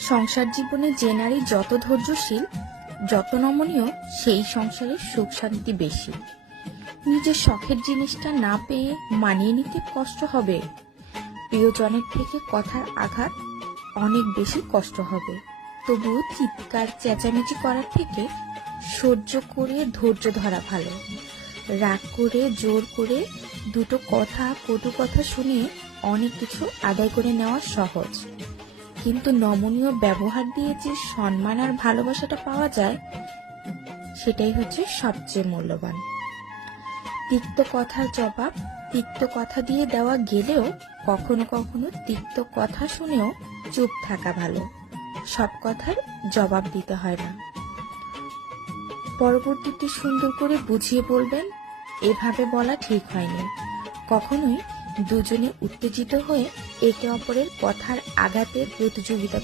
সংসার জীবনে যে নারী যত ধৈর্যশীল, যত নমনীয়, সেই সংসারের সুখ শান্তি বেশি। নিজের শখের জিনিসটা না পেয়ে মানিয়ে নিতে কষ্ট হবে, প্রিয়জনের থেকে কথার আঘাত অনেক বেশি কষ্ট হবে। তবুও চিৎকার চেঁচামেচি করার থেকে সহ্য করে ধৈর্য ধরা ভালো। রাগ করে জোর করে দুটো কটু কথা শুনে অনেক কিছু আদায় করে নেওয়া সহজ, কিন্তু নমনীয় ব্যবহার দিয়ে যে সম্মান আর ভালোবাসাটা পাওয়া যায়, সেটাই হচ্ছে সবচেয়ে মূল্যবান। তিক্ত কথার জবাব তিক্ত কথা দিয়ে দেওয়া গেলেও কখনো কখনো তিক্ত কথা শুনেও চুপ থাকা ভালো। সব কথার জবাব দিতে হয় না। পরবর্তীতে সুন্দর করে বুঝিয়ে বলবেন, এভাবে বলা ঠিক হয়নি। কখনোই দুজনে উত্তেজিত হয়ে একে অপরের কথার আঘাতে প্রতিযোগিতা